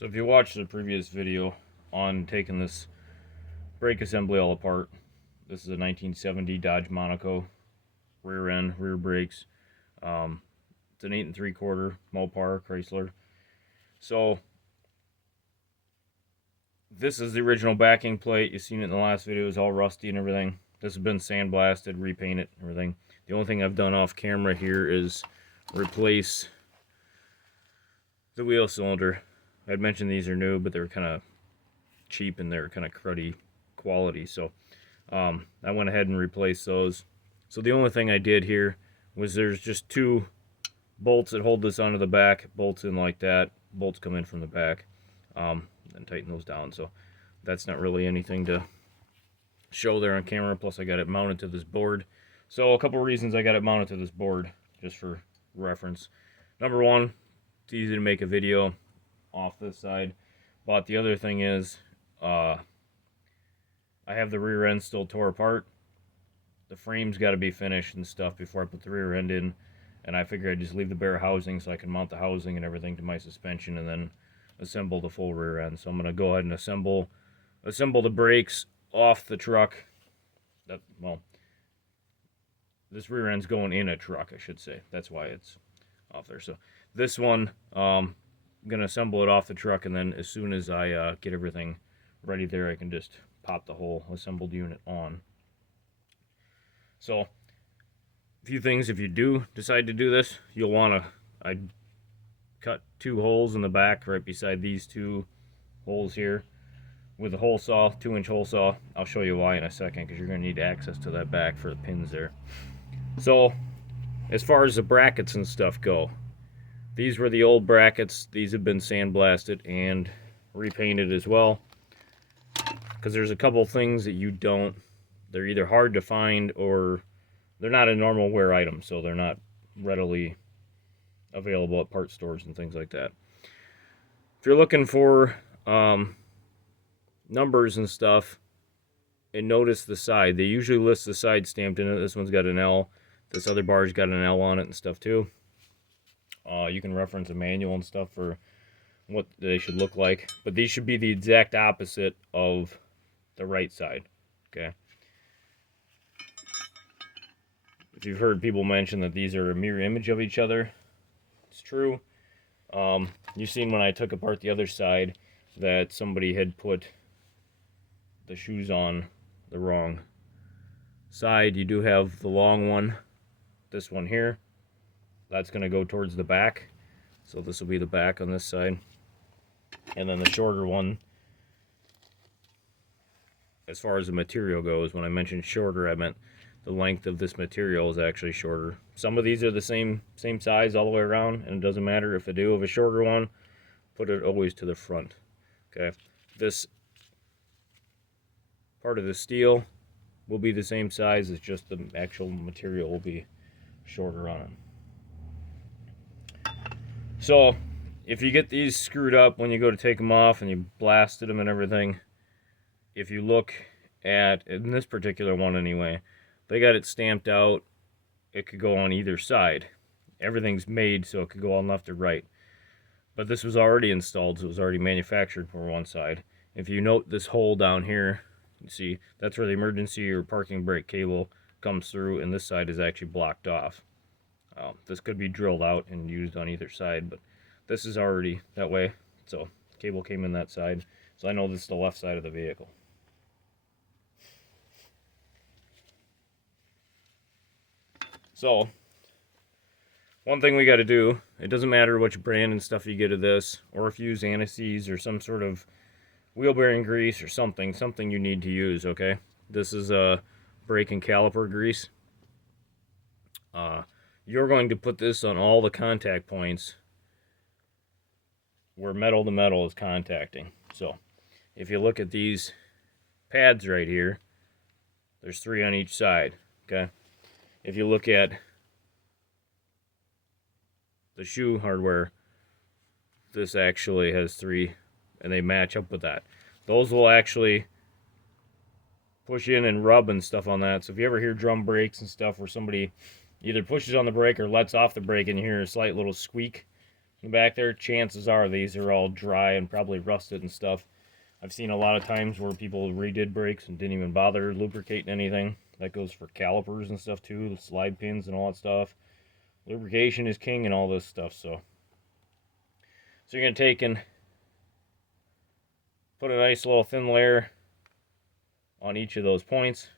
So if you watched the previous video on taking this brake assembly all apart, this is a 1970 Dodge Monaco, rear end, rear brakes. It's an 8 3/4 Mopar Chrysler. So this is the original backing plate. You've seen it in the last video. It's all rusty and everything. This has been sandblasted, repainted, everything. The only thing I've done off camera here is replace the wheel cylinder. I'd mentioned these are new, but they were kind of cheap and they're kind of cruddy quality. So I went ahead and replaced those. So the only thing I did here was there's just two bolts that hold this onto the back. Bolts in like that. Bolts come in from the back. And tighten those down. So that's not really anything to show there on camera. Plus I got it mounted to this board. So a couple reasons I got it mounted to this board, just for reference. Number one, it's easy to make a video off this side. But the other thing is, I have the rear end still tore apart. The frame's got to be finished and stuff before I put the rear end in. And I figured I'd just leave the bare housing so I can mount the housing and everything to my suspension and then assemble the full rear end. So I'm going to go ahead and assemble the brakes off the truck. Well, this rear end's going in a truck, I should say. That's why it's off there. So this one, I'm going to assemble it off the truck, and then as soon as I get everything ready there, I can just pop the whole assembled unit on. So a few things, if you do decide to do this, you'll want to, I cut two holes in the back right beside these two holes here with a hole saw, 2-inch hole saw. I'll show you why in a second, because you're going to need access to that back for the pins there. So as far as the brackets and stuff go, these were the old brackets. These have been sandblasted and repainted as well, because there's a couple things that you don't, they're either hard to find or they're not a normal wear item, so they're not readily available at part stores and things like that. If you're looking for numbers and stuff, and notice the side, they usually list the side stamped in it. This one's got an L. This other bar's got an L on it and stuff too. You can reference a manual and stuff for what they should look like, but these should be the exact opposite of the right side. Okay. If you've heard people mention that these are a mirror image of each other, it's true. You've seen when I took apart the other side that somebody had put the shoes on the wrong side. You do have the long one, this one here. That's going to go towards the back. So this will be the back on this side. And then the shorter one, as far as the material goes, when I mentioned shorter, I meant the length of this material is actually shorter. Some of these are the same size all the way around, and it doesn't matter if I do have a shorter one, put it always to the front. Okay, this part of the steel will be the same size, it's just the actual material will be shorter on it. So if you get these screwed up when you go to take them off and you blasted them and everything, if you look at, in this particular one anyway, they got it stamped out. It could go on either side. Everything's made so it could go on left or right. But this was already installed, so it was already manufactured for one side. If you note this hole down here, you see that's where the emergency or parking brake cable comes through, and this side is actually blocked off. This could be drilled out and used on either side, but this is already that way. So cable came in that side. So I know this is the left side of the vehicle. So one thing we got to do, it doesn't matter which brand and stuff you get of this, or if you use anti-seize or some sort of wheel bearing grease or something you need to use, okay? This is a brake and caliper grease. You're going to put this on all the contact points where metal to metal is contacting. So if you look at these pads right here, there's 3 on each side, okay? If you look at the shoe hardware, this actually has 3, and they match up with that. Those will actually push in and rub and stuff on that. So if you ever hear drum brakes and stuff where somebody either pushes on the brake or lets off the brake and you hear a slight little squeak, back there, chances are these are all dry and probably rusted and stuff. I've seen a lot of times where people redid brakes and didn't even bother lubricating anything. That goes for calipers and stuff too, the slide pins and all that stuff. Lubrication is king and all this stuff. So you're going to take and put a nice little thin layer on each of those points.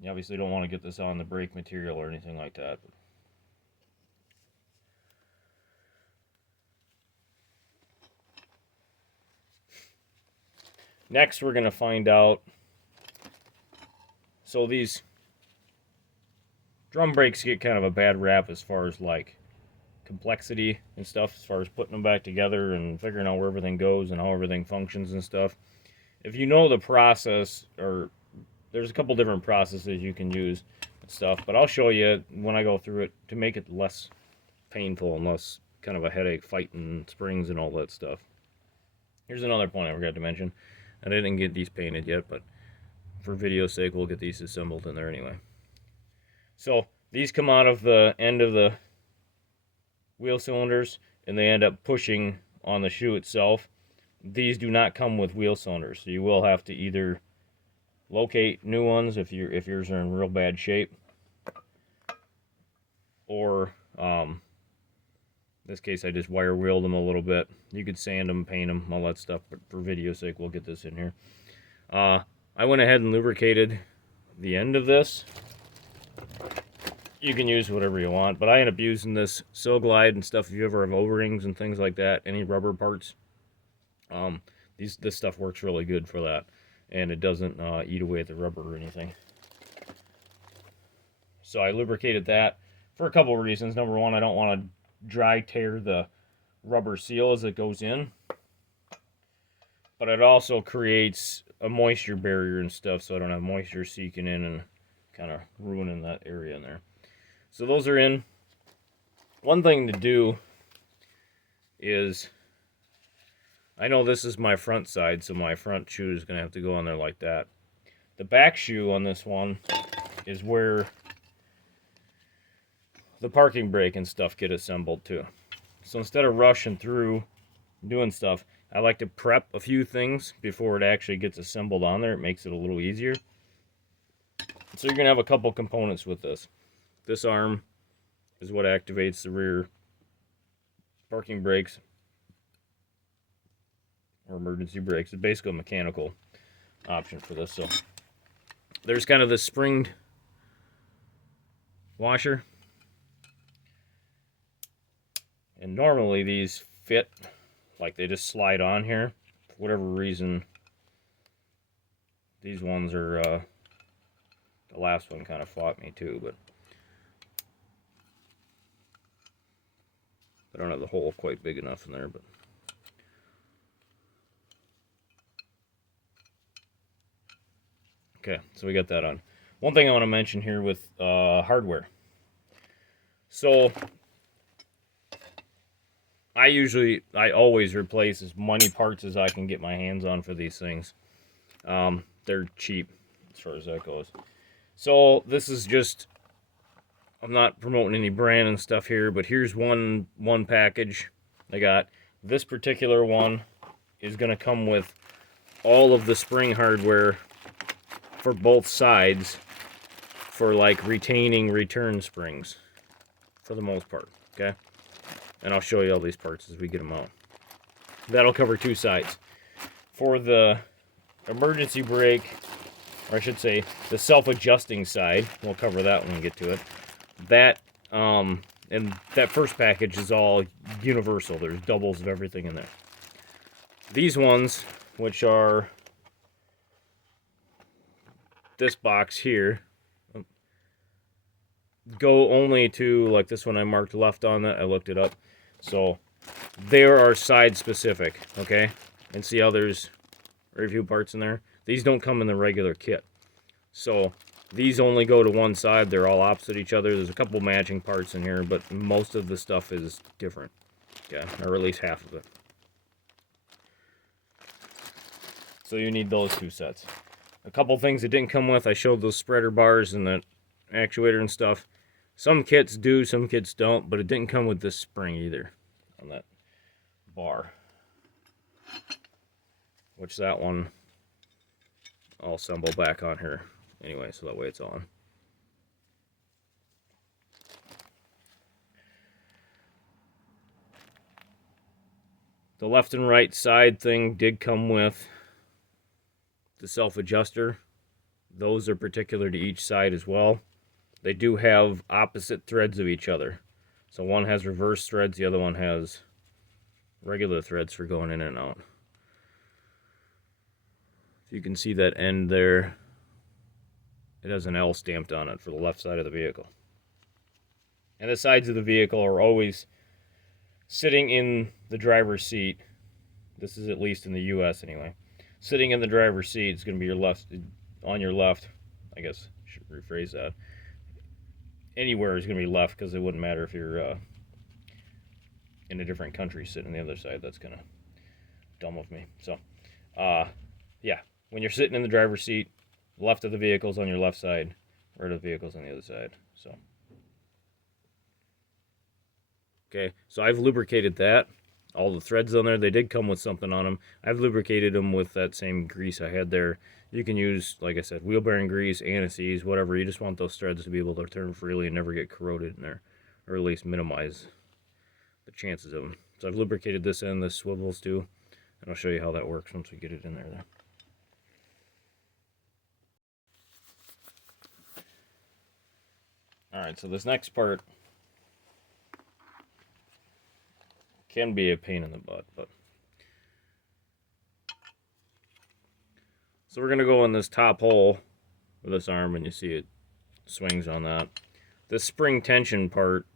You obviously don't want to get this on the brake material or anything like that. Next, we're going to find out. So these drum brakes get kind of a bad rap as far as like complexity and stuff, as far as putting them back together and figuring out where everything goes and how everything functions and stuff. If you know the process, or there's a couple different processes you can use and stuff, but I'll show you when I go through it to make it less painful and less kind of a headache fighting springs and all that stuff. Here's another point I forgot to mention. I didn't get these painted yet, but for video's sake, we'll get these assembled in there anyway. So these come out of the end of the wheel cylinders, and they end up pushing on the shoe itself. These do not come with wheel cylinders, so you will have to either locate new ones if yours are in real bad shape, or in this case I just wire wheeled them a little bit. You could sand them, paint them, all that stuff, but for video's sake we'll get this in here. I went ahead and lubricated the end of this. You can use whatever you want, but I end up using this Glide and stuff if you ever have O-rings and things like that, any rubber parts. This stuff works really good for that, and it doesn't eat away at the rubber or anything. So I lubricated that for a couple of reasons. Number one, I don't want to dry tear the rubber seal as it goes in, but it also creates a moisture barrier and stuff, so I don't have moisture seeking in and kind of ruining that area in there. So those are in. One thing to do is, I know this is my front side, so my front shoe is going to have to go on there like that. The back shoe on this one is where the parking brake and stuff get assembled too. So instead of rushing through doing stuff, I like to prep a few things before it actually gets assembled on there. It makes it a little easier. So you're going to have a couple components with this. This arm is what activates the rear parking brakes or emergency brakes. It's basically a mechanical option for this. So there's kind of this springed washer, and normally these fit like they just slide on here. For whatever reason, these ones are the last one kind of fought me too, but I don't have the hole quite big enough in there. But okay, so we got that on. One thing I want to mention here with hardware. So I always replace as many parts as I can get my hands on for these things. They're cheap as far as that goes. So this is just, I'm not promoting any brand and stuff here, but here's one package I got. This particular one is going to come with all of the spring hardware for both sides for like retaining return springs for the most part, okay? And I'll show you all these parts as we get them out. That'll cover two sides. For the emergency brake, or I should say the self-adjusting side, we'll cover that when we get to it. That and that first package is all universal. There's doubles of everything in there. These ones, which are this box here, go only to, like this one I marked left on that. I looked it up. So there are side specific, okay? And see how there's very few parts in there? These don't come in the regular kit. So these only go to one side. They're all opposite each other. There's a couple matching parts in here, but most of the stuff is different. Okay, or at least half of it. So you need those 2 sets. A couple things it didn't come with, I showed those spreader bars and the actuator and stuff. Some kits do, some kits don't, but it didn't come with this spring either on that bar. Which that one I'll assemble back on here anyway, so that way it's on. The left and right side thing did come with the self-adjuster. Those are particular to each side as well. They do have opposite threads of each other. So one has reverse threads, the other one has regular threads for going in and out. You can see that end there. It has an L stamped on it for the left side of the vehicle. And the sides of the vehicle are always sitting in the driver's seat. This is at least in the US anyway. Sitting in the driver's seat is going to be your left, on your left. I guess I should rephrase that. Anywhere is going to be left, because it wouldn't matter if you're in a different country sitting on the other side. That's kind of dumb of me. So, yeah. When you're sitting in the driver's seat, left of the vehicle's on your left side, right of the vehicle's on the other side. So, okay, so I've lubricated that. All the threads on there, they did come with something on them. I've lubricated them with that same grease I had there. You can use, like I said, wheel bearing grease, anti-seize, whatever. You just want those threads to be able to turn freely and never get corroded in there, or at least minimize the chances of them. So I've lubricated this end, this swivels too, and I'll show you how that works once we get it in there. Alright, so this next part can be a pain in the butt, but so we're going to go in this top hole with this arm, and you see it swings on that. This spring tension part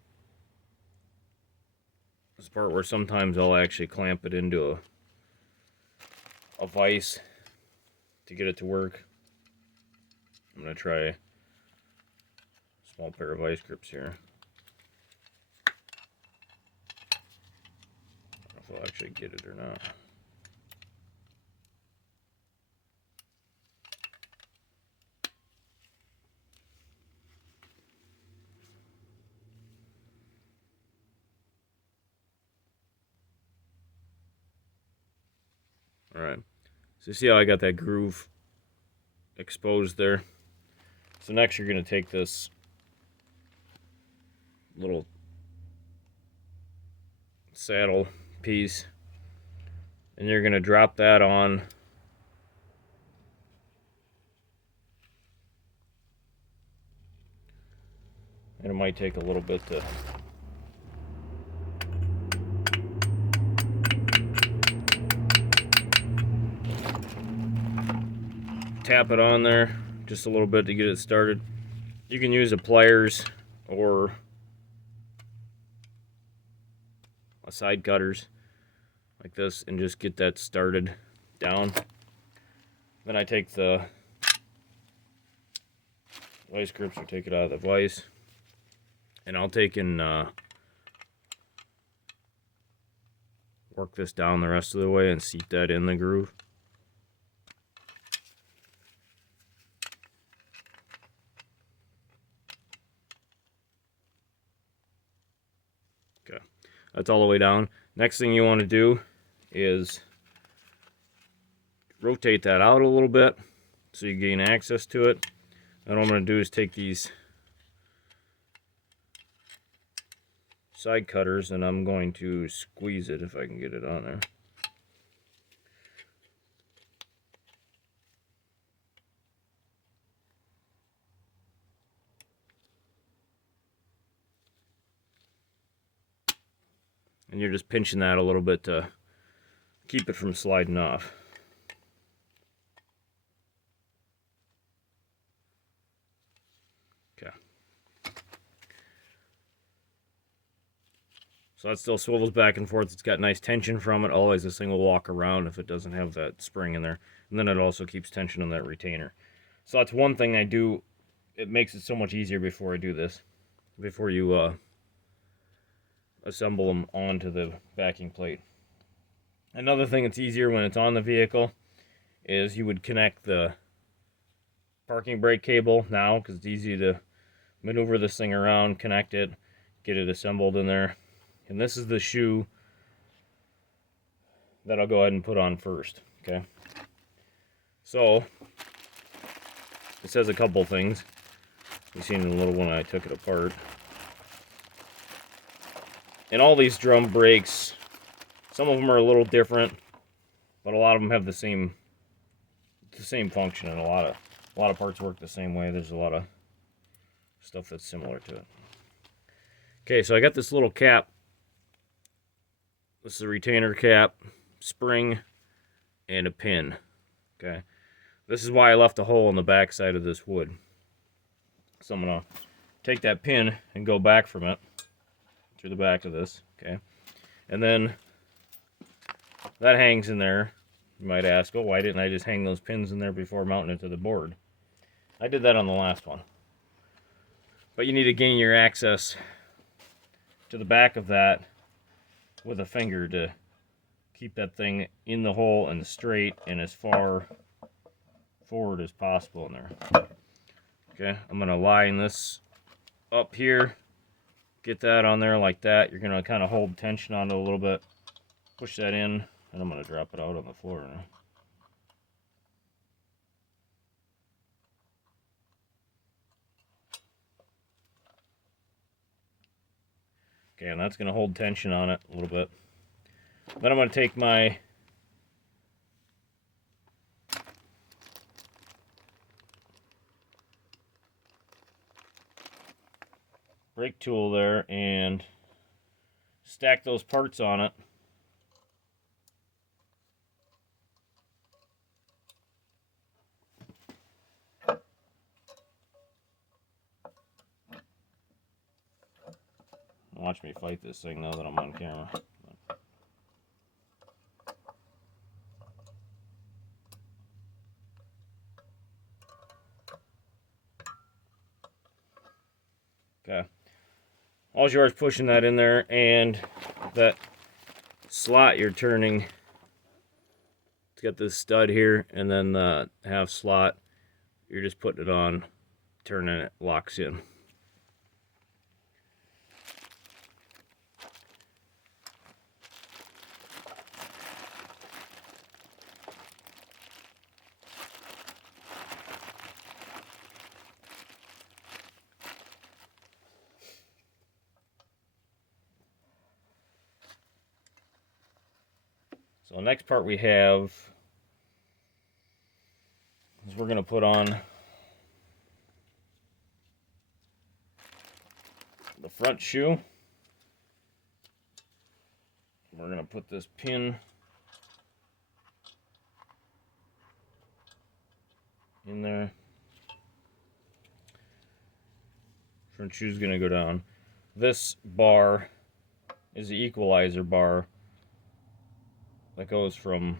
is the part where sometimes I'll actually clamp it into a vise to get it to work. I'm going to try a small pair of vice grips here. I don't know if I'll actually get it or not. Alright, so you see how I got that groove exposed there? So next you're going to take this little saddle piece and you're going to drop that on and it might take a little bit to tap it on there just a little bit to get it started. You can use a pliers or a side cutters like this and just get that started down. Then I take the vice grips or take it out of the vise, and I'll take and work this down the rest of the way and seat that in the groove. Okay, that's all the way down. Next thing you want to do is rotate that out a little bit so you gain access to it. And what I'm going to do is take these side cutters and I'm going to squeeze it if I can get it on there. And you're just pinching that a little bit to keep it from sliding off. Okay. So that still swivels back and forth. It's got nice tension from it. Always this thing will walk around if it doesn't have that spring in there. And then it also keeps tension on that retainer. So that's one thing I do. It makes it so much easier before I do this. Before you assemble them onto the backing plate. Another thing that's easier when it's on the vehicle is you would connect the parking brake cable now, because it's easy to maneuver this thing around, connect it, get it assembled in there. And this is the shoe that I'll go ahead and put on first, okay? So, it says a couple things. You've seen in the little one I took it apart. And all these drum brakes, some of them are a little different, but a lot of them have the same function, and a lot of parts work the same way. There's a lot of stuff that's similar to it. Okay, so I got this little cap. This is a retainer cap, spring, and a pin. Okay, this is why I left a hole in the back side of this wood. So I'm gonna take that pin and go back from it through the back of this. Okay, and then that hangs in there. You might ask, oh, why didn't I just hang those pins in there before mounting it to the board? I did that on the last one. But you need to gain your access to the back of that with a finger to keep that thing in the hole and straight and as far forward as possible in there. Okay, I'm going to line this up here, get that on there like that. You're going to kind of hold tension on it a little bit, push that in, and I'm going to drop it out on the floor now. Okay, and that's going to hold tension on it a little bit. Then I'm going to take my brake tool there and stack those parts on it. Watch me fight this thing now that I'm on camera. Okay. All yours pushing that in there, and that slot you're turning, it's got this stud here, and then the half slot, you're just putting it on, turning it, locks in. So the next part we have is we're going to put on the front shoe. We're going to put this pin in there. Front shoe's going to go down. This bar is the equalizer bar that goes from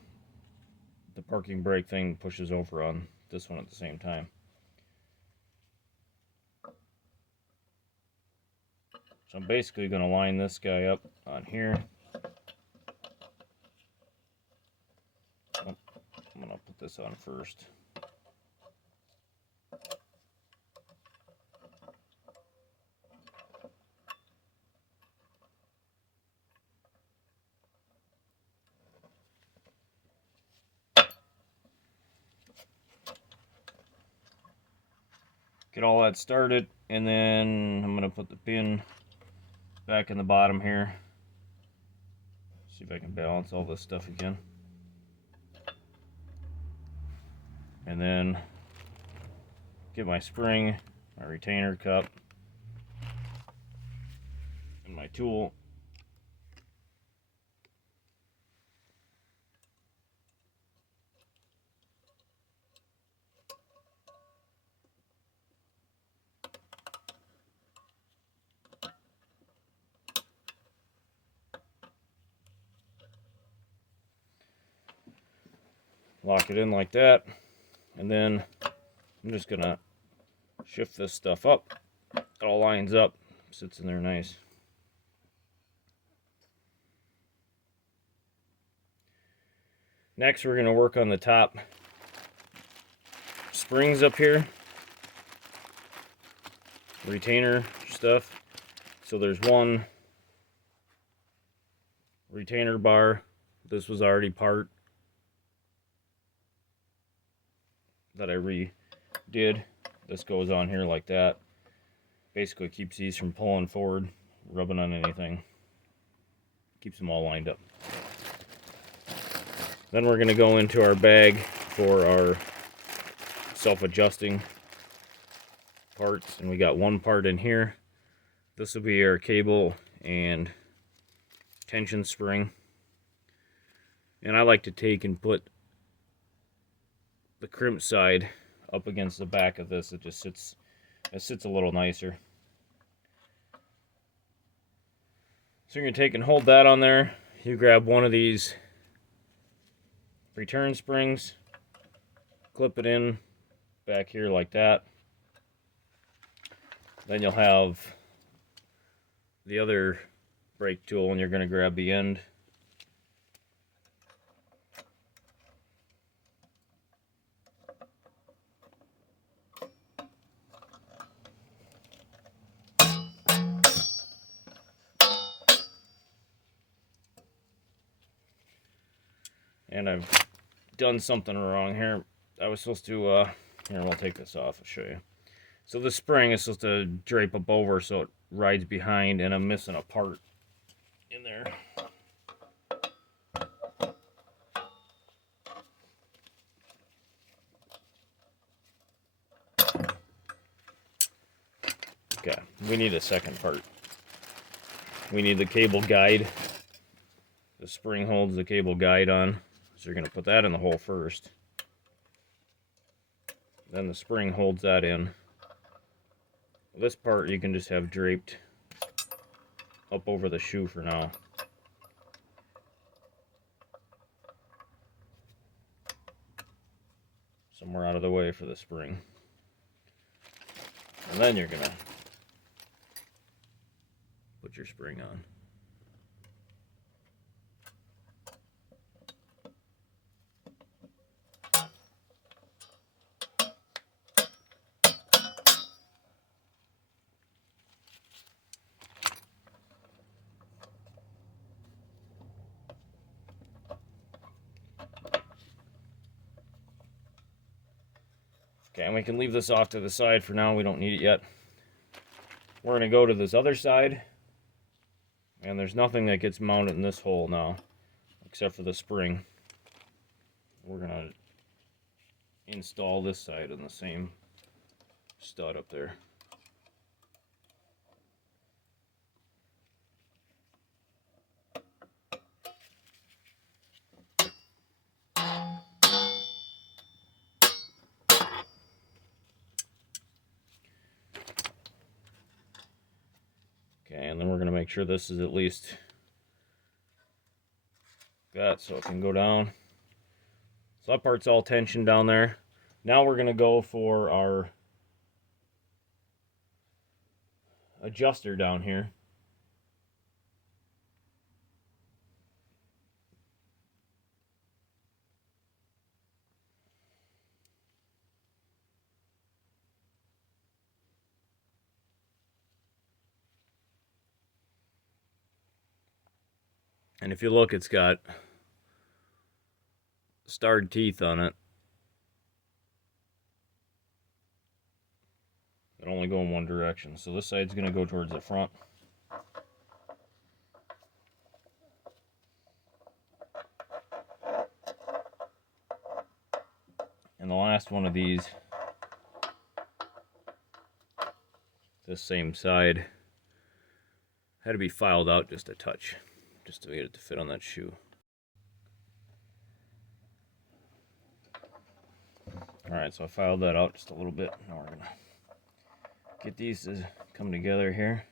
the parking brake thing, pushes over on this one at the same time. So I'm basically going to line this guy up on here. Oh, I'm going to put this on first. Get all that started, and then I'm going to put the pin back in the bottom here. See if I can balance all this stuff again. And then get my spring, my retainer cup, and my tool. Lock it in like that, and then I'm just gonna shift this stuff up. It all lines up, sits in there nice. Next, we're gonna work on the top springs up here, retainer stuff. So there's one retainer bar. This was already part that I redid. This goes on here like that. Basically keeps these from pulling forward, rubbing on anything. Keeps them all lined up. Then we're going to go into our bag for our self-adjusting parts, and we got one part in here. This will be our cable and tension spring, and I like to take and put the crimp side up against the back of this. It sits a little nicer. So you're going to take and hold that on there. You grab one of these return springs, clip it in back here like that. Then you'll have the other brake tool, and you're going to grab the end. And I've done something wrong here. I was supposed to, here, we'll take this off, I'll show you. So the spring is supposed to drape up over so it rides behind, and I'm missing a part in there. Okay, we need a second part. We need the cable guide. The spring holds the cable guide on. So you're going to put that in the hole first. Then the spring holds that in. This part you can just have draped up over the shoe for now. Somewhere out of the way for the spring. And then you're going to put your spring on. Okay, and we can leave this off to the side for now. We don't need it yet. We're going to go to this other side. And there's nothing that gets mounted in this hole now, except for the spring. We're going to install this side in the same stud up there. Okay, and then we're going to make sure this is at least that so it can go down. So that part's all tensioned down there. Now we're going to go for our adjuster down here. And if you look, it's got starred teeth on it that only go in one direction. So this side's going to go towards the front. And the last one of these, this same side, had to be filed out just a touch, just to get it to fit on that shoe. Alright, so I filed that out just a little bit. Now we're going to get these to come together here.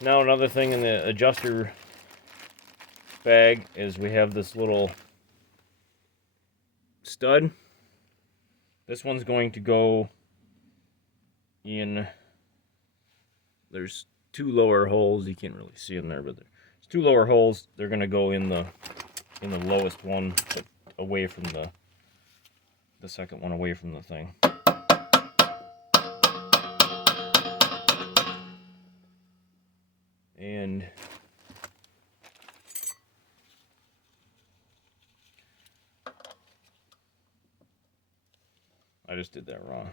Now another thing in the adjuster bag is we have this little stud. This one's going to go in, there's two lower holes. You can't really see them there, but there's two lower holes. They're going to go in the lowest one, but away from the second one away from the thing. And I just did that wrong.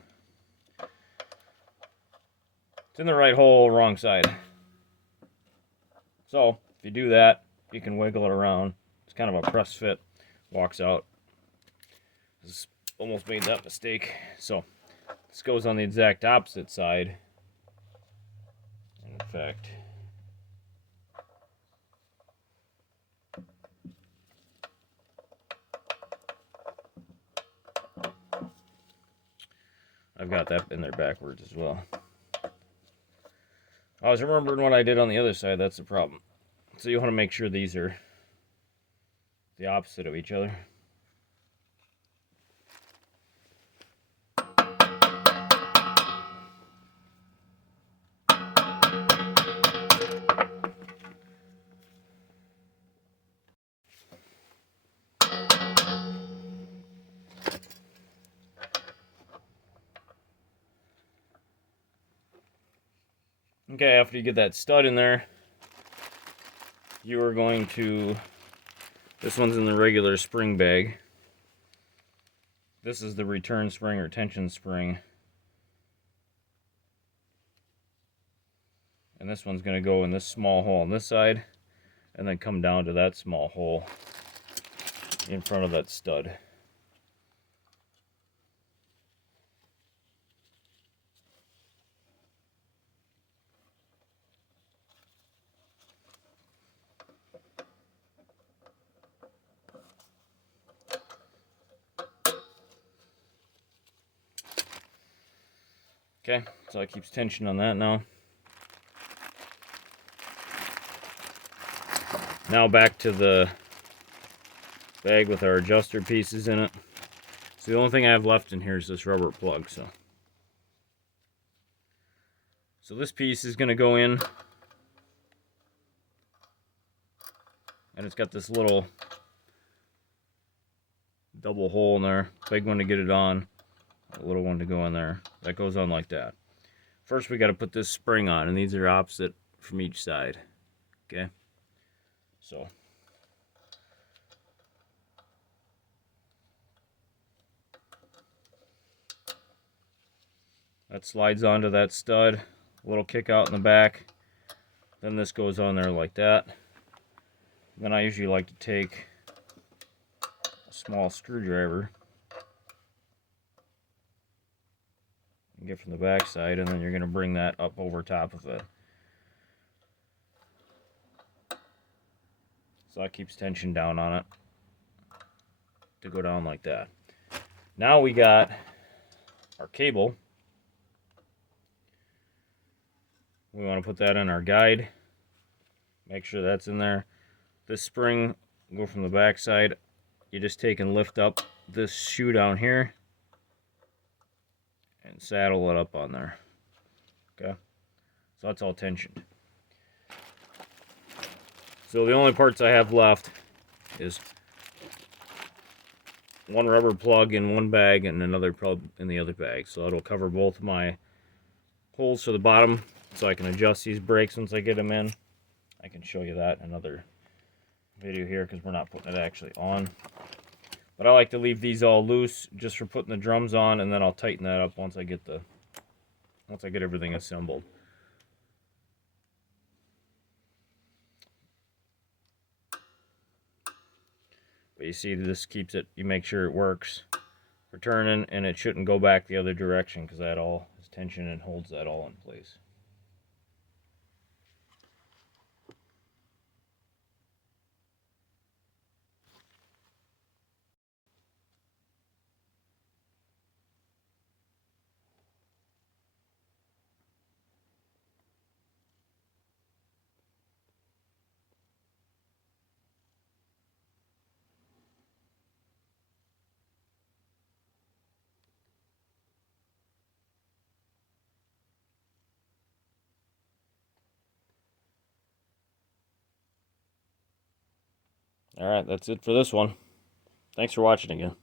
It's in the right hole, wrong side. So, if you do that, you can wiggle it around. It's kind of a press fit. Walks out. This almost made that mistake. So, this goes on the exact opposite side. In fact, I've got that in there backwards as well. I was remembering what I did on the other side. That's the problem. So you want to make sure these are the opposite of each other. Okay, after you get that stud in there, you are going to, this one's in the regular spring bag. This is the return spring or tension spring. And this one's going to go in this small hole on this side, and then come down to that small hole in front of that stud. Okay, so it keeps tension on that now. Now back to the bag with our adjuster pieces in it. So the only thing I have left in here is this rubber plug. So this piece is going to go in, and it's got this little double hole in there. Big one to get it on, a little one to go in there. That goes on like that. First we got to put this spring on, and these are opposite from each side. Okay, so that slides onto that stud, a little kick out in the back. Then this goes on there like that. Then I usually like to take a small screwdriver and get from the back side, and then you're going to bring that up over top of it. So that keeps tension down on it to go down like that. Now we got our cable. We want to put that in our guide. Make sure that's in there. This spring, go from the back side. You just take and lift up this shoe down here and saddle it up on there. Okay, so that's all tensioned. So the only parts I have left is one rubber plug in one bag and another plug in the other bag. So it'll cover both my holes for the bottom, so I can adjust these brakes once I get them in. I can show you that in another video here because we're not putting it actually on. But I like to leave these all loose just for putting the drums on, and then I'll tighten that up once I get everything assembled. But you see, this keeps it, you make sure it works for turning, and it shouldn't go back the other direction because that all is tension and holds that all in place. Alright, that's it for this one. Thanks for watching again.